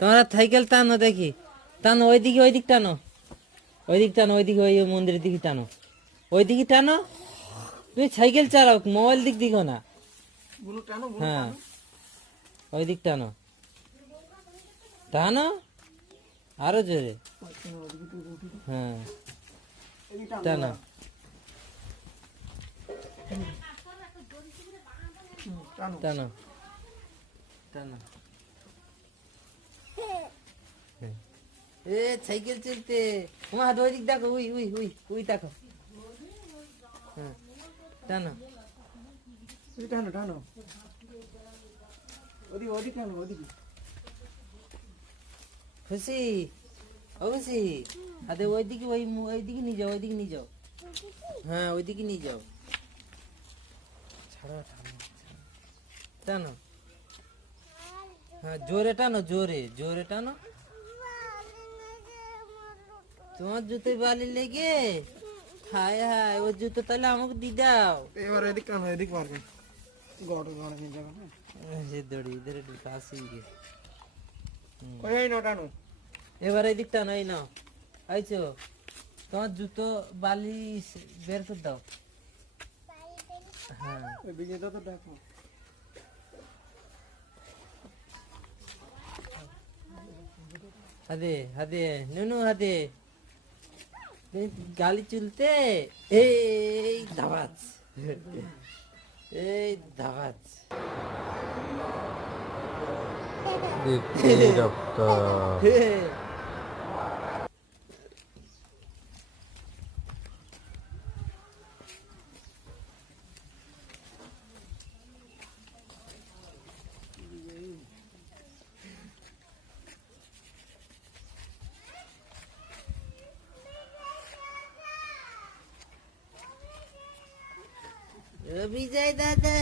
তোমরা সাইকেল টানো দেখি, টানো ওইদিকে, ওইদিক টানো, ওইদিক টানো, ওইদিকে ওই মন্দিরের দিকে টানো, ওইদিকে টানো। তুমি সাইকেল চালাও, মোবাইল দিক দিকো না। হ্যাঁ ওইদিক টানো, টানো আরো জোরে। হ্যাঁ টানো, টানো, টানো। এ সাইকেল চলতে তোমার হাত ওই দিক দেখো, উই উই উই উই দেখো। হ্যাঁ টানো, টানো টানো, ওদিকে ওদিকে টানো, ওদিকে। খুশি ও খুশি, হাতে ওইদিকে, ওইদিকে নিয়ে যাও, ওইদিকে নিয়ে যাও। হ্যাঁ ওইদিকে নিয়ে যাও। ছাড়ো, টানো। হ্যাঁ জোরে টানো, জোরে জোরে টানো। তোমার জুতোয় বালি লেগে, হায় হায়, ওই জুতো তাহলে আমাকে দিয়ে দাও। এবার এদিক টানো, এদিক মারবে গড় গড় নিয়ে যাবে না। সে দড়ি ইধার একটু কাছে গিয়ে। ওই না টানো, এবার এই দিক টানো, এই নাও আইছো। তোমার জুতো বালি বের করে দাও। হ্যাঁ ওই বিজয়টা তো দেখো। হাদে হাদে নুনু হাদে, গালি চুলতে। এই ধাবাজ, এই ধাবাজ। দেখতে রক্তা বিজয় দাদা।